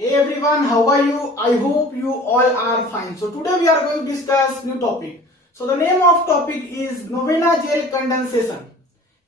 Hey everyone, how are you? I hope you all are fine. So today we are going to discuss new topic. So the name of topic is novena gel condensation.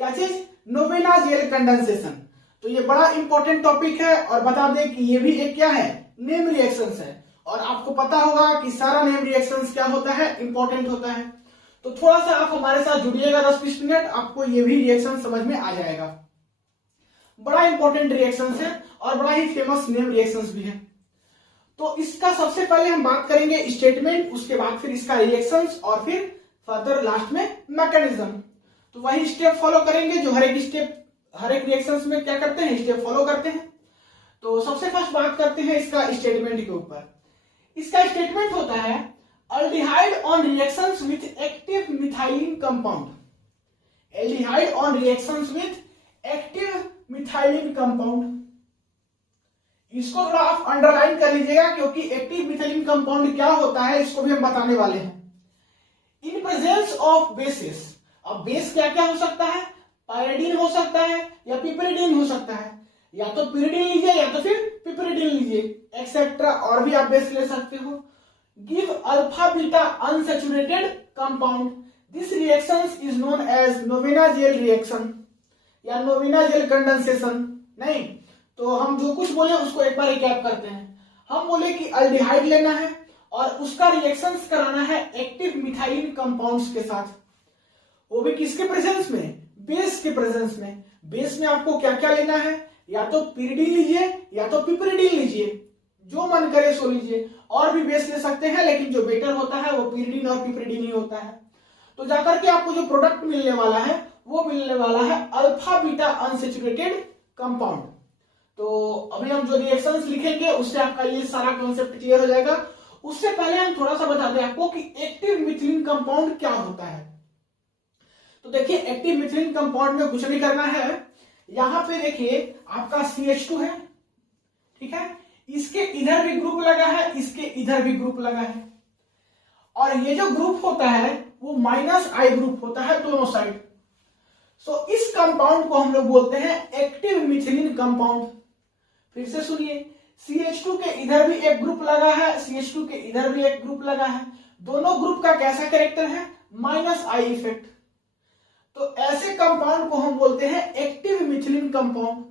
क्या चीज? नोवेना jail condensation. तो ये बड़ा important topic है और बता दें कि ये भी एक क्या है, नेम रिएक्शंस है. और आपको पता होगा कि सारा नेम रिएक्शंस क्या होता है, इंपॉर्टेंट होता है. तो थोड़ा सा आप हमारे साथ जुड़िएगा 10-20 मिनट, आपको ये भी रिएक्शन समझ में आ जाएगा. बड़ा इंपॉर्टेंट रिएक्शंस है और बड़ा ही फेमस नेम रिएक्शंस भी है. तो इसका सबसे पहले हम बात करेंगे स्टेटमेंट, उसके बाद फिर इसका रिएक्शंस और फिर फर्दर लास्ट में मैकेनिज्म. तो वही स्टेप फॉलो करेंगे जो हर एक रिएक्शंस में क्या करते हैं, स्टेप फॉलो करते हैं. तो सबसे फर्स्ट बात करते हैं इसका स्टेटमेंट के ऊपर. इसका स्टेटमेंट होता है aldehyde on reactions with active methylene compound. Aldehyde on reactions with active methylene compound. इसको थोड़ा आप अंडरलाइन कर लीजिएगा क्योंकि एक्टिव मिथाइलिन कंपाउंड क्या होता है इसको भी हम बताने वाले हैं. In presence of basis. अब बेस क्या क्या हो सकता है, पायरिडीन हो सकता है या पिपरिडीन हो सकता है. या तो पिरिडीन लीजिए या तो फिर पिपरिडीन लीजिए, एक्सेट्रा और भी आप बेस ले सकते हो. Give alpha beta unsaturated compound. This reactions is known as Knoevenagel reaction या नोवेना जेल कंडेंसेशन. नहीं तो हम जो कुछ बोले उसको एक बार रिकैप करते हैं. हम बोले कि अल्डिहाइड लेना है और उसका रिएक्शंस कराना है एक्टिव मिथाइलिन कंपाउंड्स के साथ. वो भी किसके प्रेजेंस में, बेस के प्रेजेंस में. बेस में आपको क्या क्या लेना है, या तो पिरिडीन लीजिए या तो पिपरिडीन लीजिए, जो मन करे सो लीजिए. और भी बेस ले सकते हैं लेकिन जो बेटर होता है वो पिरिडीन और पिपरिडीन ही होता है. तो जाकर के आपको जो प्रोडक्ट मिलने वाला है वो मिलने वाला है अल्फा बीटा अनसैचुरेटेड कंपाउंड. तो अभी हम जो रिएक्शंस लिखेंगे उससे आपका ये सारा कॉन्सेप्ट क्लियर हो जाएगा. उससे पहले हम थोड़ा सा बता दें आपको कि एक्टिव मिथिलीन कंपाउंड क्या होता है. तो देखिए एक्टिव मिथिलीन कंपाउंड में कुछ नहीं करना है. यहां पे देखिए आपका CH2 है, ठीक है. इसके इधर भी ग्रुप लगा है, इसके इधर भी ग्रुप लगा है. और ये जो ग्रुप होता है वो -I ग्रुप होता है दोनों साइड. सो इस कंपाउंड को हम लोग बोलते हैं एक्टिव मिथिलीन कंपाउंड. फिर से सुनिए, CH2 के इधर भी एक ग्रुप लगा है, CH2 के इधर भी एक ग्रुप लगा है. दोनों ग्रुप का कैसा कैरेक्टर है, -I इफेक्ट. तो ऐसे कंपाउंड को हम बोलते हैं एक्टिव मिथिलीन कंपाउंड.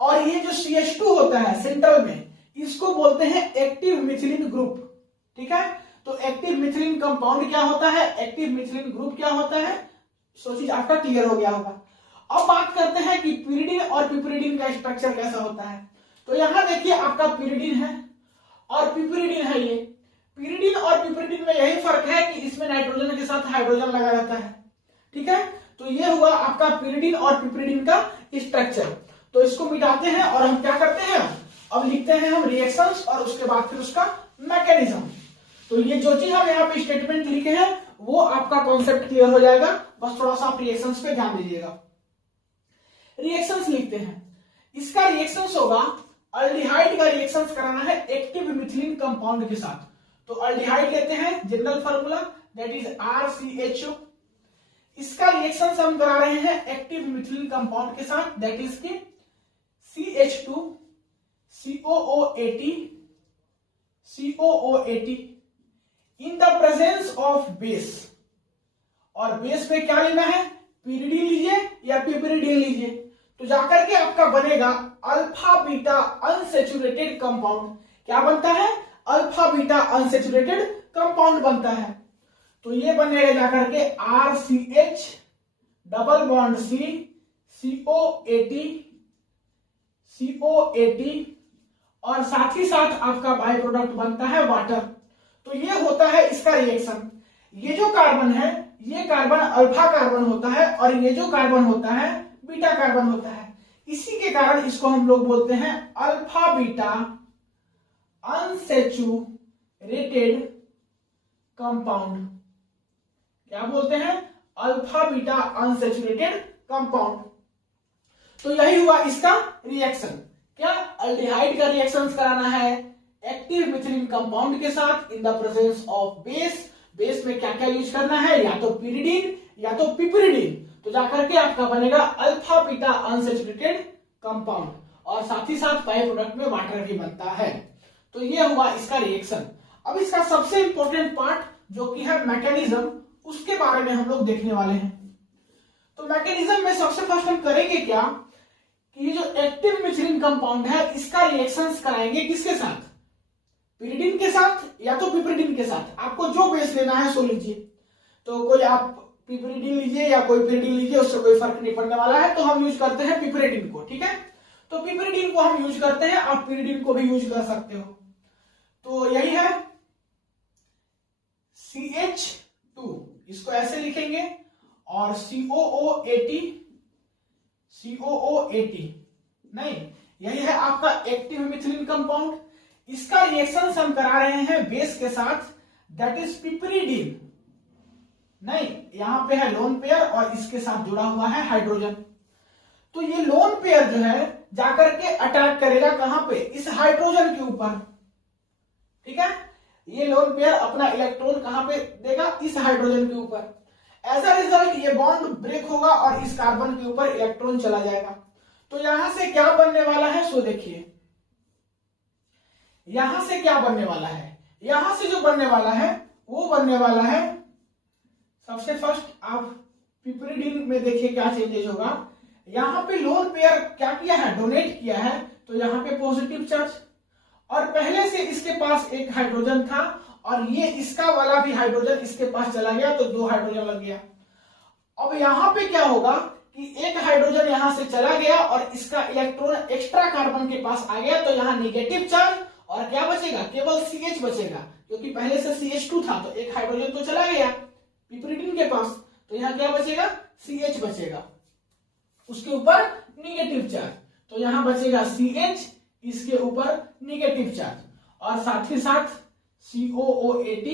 और ये जो CH2 होता है सेंट्रल में, इसको बोलते हैं एक्टिव मिथिलीन ग्रुप. ठीक है. तो एक्टिव मिथिलीन कंपाउंड क्या होता है, एक्टिव मिथिलीन ग्रुप क्या होता है, सो चीज आपका क्लियर हो गया होगा. अब बात करते हैं कि पिरिडीन और पिपरिडीन का स्ट्रक्चर कैसा होता है. तो यहां देखिए आपका पिरिडीन है और पिपरिडीन है. ये पिरिडीन और पिपरिडीन में यही फर्क है कि इसमें नाइट्रोजन के साथ हाइड्रोजन लगा रहता है. ठीक है. तो ये हुआ आपका पिरिडीन और पिपरिडीन का स्ट्रक्चर. तो इसको मिटाते हैं और हम क्या करते हैं, अब लिखते हैं हम रिएक्शंस और उसके बाद फिर उसका मैकेनिज्म. तो ये जो चीज हम यहाँ पे स्टेटमेंट लिखे हैं वो आपका कॉन्सेप्ट क्लियर हो जाएगा. बस थोड़ा सा आप रिएक्शंस पे ध्यान दीजिएगा. रिएक्शंस लिखते हैं. इसका रिएक्शंस होगा, अल्डिहाइड का रिएक्शंस कराना है एक्टिव मिथिलीन कंपाउंड के साथ. तो अल्डिहाइड लेते हैं, general formula that is RCHO. इसका रिएक्शंस हम करा रहे हैं एक्टिव मिथिलीन कंपाउंड के साथ, दैट इज के CH2 COOAT in the presence of base. और बेस में क्या लेना है, पिरिडीन लीजिए या पिपरिडीन लीजिए. तो जाकर के आपका बनेगा अल्फा बीटा अनसैचुरेटेड कंपाउंड. क्या बनता है, अल्फा बीटा अनसैचुरेटेड कंपाउंड बनता है. तो ये बनेगा जाकर के RCH डबल बॉन्ड COAT और साथ ही साथ आपका बाय प्रोडक्ट बनता है वाटर. तो ये होता है इसका रिएक्शन. ये जो कार्बन है ये कार्बन अल्फा कार्बन होता है और ये जो कार्बन होता है बीटा कार्बन होता है. इसी के कारण इसको हम लोग बोलते हैं अल्फा बीटा अनसैचुरेटेड कंपाउंड. क्या बोलते हैं, अल्फा बीटा अनसैचुरेटेड कंपाउंड. तो यही हुआ इसका रिएक्शन. क्या, अल्डिहाइड का रिएक्शन कराना है एक्टिव मिथिलीन कंपाउंड के साथ in the presence of base. Base में क्या क्या यूज करना है, या तो पिरिडीन या तो पिपरिडीन. तो जाकर के आपका बनेगा अल्फा बीटा अनसैचुरेटेड कंपाउंड और साथ ही साथ बाय प्रोडक्ट में वाटर भी बनता है. तो ये हुआ इसका रिएक्शन। अब इसका सबसे इंपॉर्टेंट पार्ट जो कि है मैकेनिज्म, उसके बारे में हम लोग देखने वाले हैं। तो मैकेनिज्म में सबसे फर्स्ट हम करेंगे क्या कि ये जो एक्टिव मिथिलीन कंपाउंड है इसका रिएक्शंस कराएंगे किसके साथ, पिरिडिन के साथ या तो पिपरिडिन के साथ। आपको जो बेस लेना है सो लीजिए। तो कोई आप पिपरिडिन लीजिए या कोई पिरिडिन लीजिए, उससे कोई फर्क नहीं पड़ने वाला है। तो हम यूज करते हैं पिपरिडिन को, ठीक है। तो पिपरिडिन को हम यूज करते हैं, आप पिरिडिन को भी यूज कर सकते हो। तो यही है CH2, इसको ऐसे लिखेंगे, और COOAT नहीं, यही है आपका एक्टिव मिथिलीन कंपाउंड। इसका रिएक्शन हम करा रहे हैं बेस के साथ, दैट इज पिपरिडिन। नहीं, यहां पे है लोन पेयर और इसके साथ जुड़ा हुआ है हाइड्रोजन। तो ये लोन पेयर जो है जाकर के अटैक करेगा कहां पे, इस हाइड्रोजन के ऊपर, ठीक है। ये लोन पेयर अपना इलेक्ट्रॉन कहां पे देगा, इस हाइड्रोजन के ऊपर। एज अ रिजल्ट ये बॉन्ड ब्रेक होगा और इस कार्बन के ऊपर इलेक्ट्रॉन चला जाएगा। तो यहां से क्या बनने वाला है, सो देखिए यहां से क्या बनने वाला है। यहां से जो बनने वाला है वो बनने वाला है, सबसे फर्स्ट आप पिपरिडिन में देखिए क्या चेंजेस होगा। यहां पे लोन पेयर क्या किया है, डोनेट किया है, तो यहां पे पॉजिटिव चार्ज, और पहले से इसके पास एक हाइड्रोजन था और ये इसका वाला भी हाइड्रोजन इसके पास चला गया, तो 2 हाइड्रोजन लग गया। अब यहां पे क्या होगा कि एक हाइड्रोजन यहां से चला गया और इसका इलेक्ट्रॉन एक्स्ट्रा कार्बन के पास आ गया, तो यहां नेगेटिव चार्ज और क्या बचेगा, केवल CH बचेगा, क्योंकि पहले से CH2 था, तो एक हाइड्रोजन तो चला गया पिपरिडिन के पास, तो यहां क्या बचेगा, CH बचेगा, उसके ऊपर नेगेटिव चार्ज। तो यहां बचेगा CH, इसके ऊपर नेगेटिव चार्ज, और साथ ही साथ COOAT,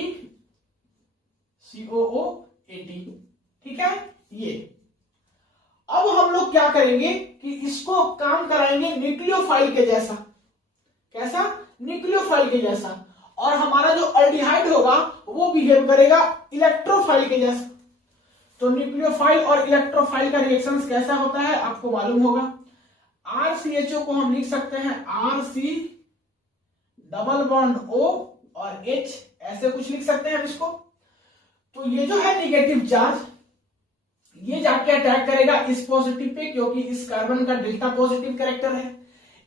ठीक है। ये अब हम लोग क्या करेंगे कि इसको काम कराएंगे न्यूक्लियोफाइल के जैसा। कैसा, न्यूक्लियोफाइल के जैसा। और हमारा जो अल्डिहाइड होगा वो बिहेव करेगा इलेक्ट्रोफाइल के जैसा। तो न्यूक्लियोफाइल और इलेक्ट्रोफाइल का रिएक्शन कैसा होता है आपको मालूम होगा। RCHO को हम लिख सकते हैं RC डबल बॉन्ड O और H, ऐसे कुछ लिख सकते हैं इसको। तो ये जो है नेगेटिव चार्ज, ये जाके अटैक करेगा इस पॉजिटिव पे, क्योंकि इस कार्बन का डेल्टा पॉजिटिव कैरेक्टर है।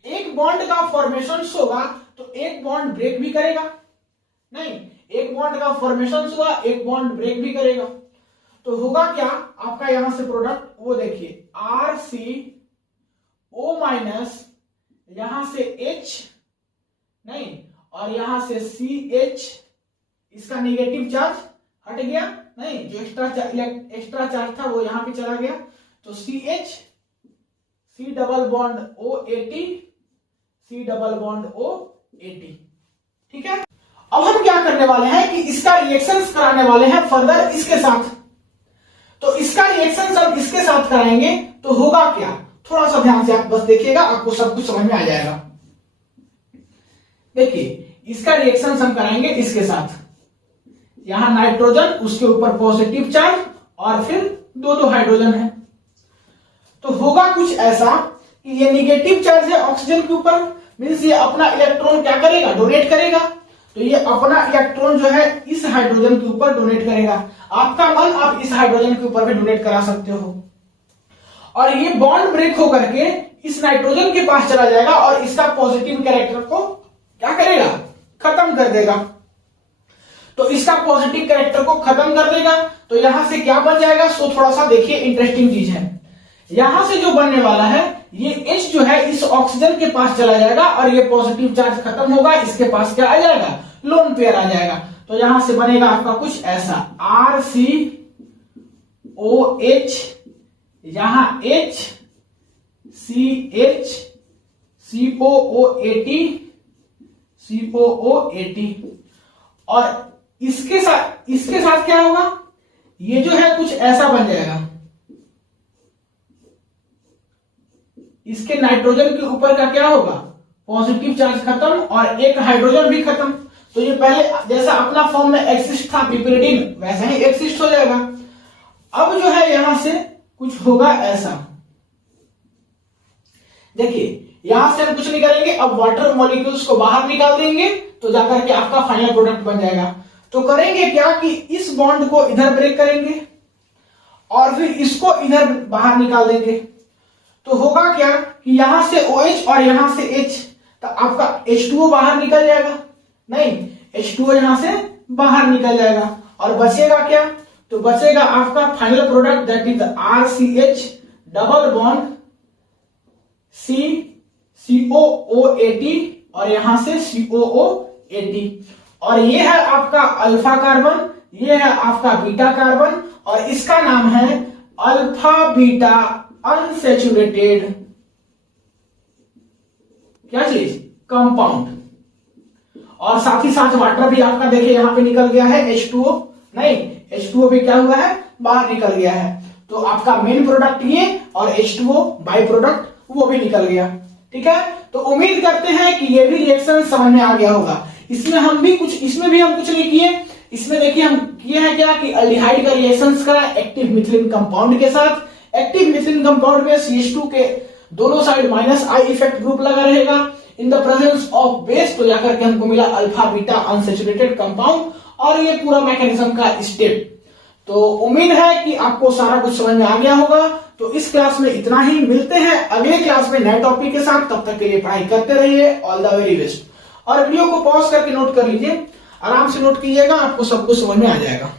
एक बॉन्ड का फॉर्मेशन होगा तो एक बॉन्ड ब्रेक भी करेगा, नहीं, एक बॉन्ड का फॉर्मेशन हुआ, एक बॉन्ड ब्रेक भी करेगा। तो होगा क्या आपका यहां से प्रोडक्ट, वो देखिए RCO माइनस, यहां से H नहीं, और यहां से CH, इसका नेगेटिव चार्ज हट गया, नहीं, जो एक्स्ट्रा चार्ज था वो यहां पे चला गया, तो CH, C double bond OAT, C double bond OAT, ठीक है। अब हम क्या करने वाले हैं कि इसका रिएक्शंस कराने वाले हैं फर्दर इसके साथ। तो इसका रिएक्शन अब इसके साथ कराएंगे तो होगा क्या, थोड़ा सा ध्यान से आप बस देखिएगा, आपको सब कुछ समझ में आ जाएगा। देखिए इसका रिएक्शन हम कराएंगे इसके साथ, यहां नाइट्रोजन, उसके ऊपर पॉजिटिव चार्ज और फिर 2 हाइड्रोजन है। तो होगा कुछ ऐसा कि ये नेगेटिव चार्ज है ऑक्सीजन के ऊपर, मींस ये अपना इलेक्ट्रॉन क्या करेगा, डोनेट करेगा। तो ये अपना इलेक्ट्रॉन जो है इस हाइड्रोजन के ऊपर डोनेट करेगा। आपका मन, आप इस हाइड्रोजन के ऊपर भी डोनेट करा सकते हो। और ये बॉन्ड ब्रेक होकर के इस नाइट्रोजन के पास चला जाएगा और इसका पॉजिटिव कैरेक्टर को क्या करेगा, खत्म कर देगा। तो इसका पॉजिटिव कैरेक्टर को खत्म कर देगा। तो यहां से क्या बन जाएगा, सो थोड़ा सा देखिए, इंटरेस्टिंग चीज है। यहां से जो बनने वाला है, ये H जो है इस ऑक्सीजन के पास चला जाएगा और ये पॉजिटिव चार्ज खत्म होगा, इसके पास क्या आ जाएगा, लोन पेयर आ जाएगा। तो यहां से बनेगा आपका कुछ ऐसा RCOH, यहां H, CH, COOAT, और इसके साथ क्या होगा, ये जो है कुछ ऐसा बन जाएगा। इसके नाइट्रोजन के ऊपर का क्या होगा, पॉजिटिव चार्ज खत्म और एक हाइड्रोजन भी खत्म। तो ये पहले जैसा अपना फॉर्म में एक्सिस्ट था पिपरिडिन, वैसा ही एक्सिस्ट हो जाएगा। अब जो है यहां से कुछ होगा ऐसा, देखिए यहां से हम कुछ नहीं करेंगे, अब वाटर मॉलिक्यूल्स को बाहर निकाल देंगे तो जाकर के आपका फाइनल प्रोडक्ट बन जाएगा। तो करेंगे क्या कि इस बॉन्ड को इधर ब्रेक करेंगे और फिर इसको इधर बाहर निकाल देंगे। तो होगा क्या कि यहां से OH और यहां से H, तो आपका H2O बाहर निकल जाएगा, नहीं H2O यहां से बाहर निकल जाएगा और बचेगा क्या, तो बचेगा आपका final product that is RCH double bond COOAT और यहां से COOAT, और ये है आपका अल्फा कार्बन, ये है आपका बीटा कार्बन और इसका नाम है अल्फा बीटा अनसैचुरेटेड क्या चीज, कंपाउंड। और साथ ही साथ वाटर भी आपका देखिए यहां पे निकल गया है, H2O नहीं, H2O भी क्या हुआ है, बाहर निकल गया है। तो आपका मेन प्रोडक्ट ये और H2O बाई प्रोडक्ट वो भी निकल गया। ठीक है, तो उम्मीद करते हैं कि ये भी रिएक्शन समझ में आ गया होगा। इसमें हम कुछ नहीं किए। इसमें देखिए हम किए हैं क्या कि अल्डिहाइड का रिएक्शंस करा एक्टिव मिथिलीन कंपाउंड के साथ। एक्टिव मिथिलीन कंपाउंड में CH2 के दोनों साइड -I इफेक्ट ग्रुप लगा रहेगा in the presence of base, तो जाकर के हमको मिला अल्फा बीटा अनसैचुरेटेड कंपाउंड, और ये पूरा मैकेनिज्म का स्टेप। तो उम्मीद है कि आपको सारा कुछ समझ में आ गया होगा। तो इस क्लास में इतना ही, मिलते हैं अगले क्लास में नए टॉपिक के साथ। तब तक के लिए पढ़ाई करते रहिए, ऑल द वेरी बेस्ट। और वीडियो को पॉज करके नोट कर लीजिए, आराम से नोट कीजिएगा, आपको सब कुछ समझ में आ जाएगा।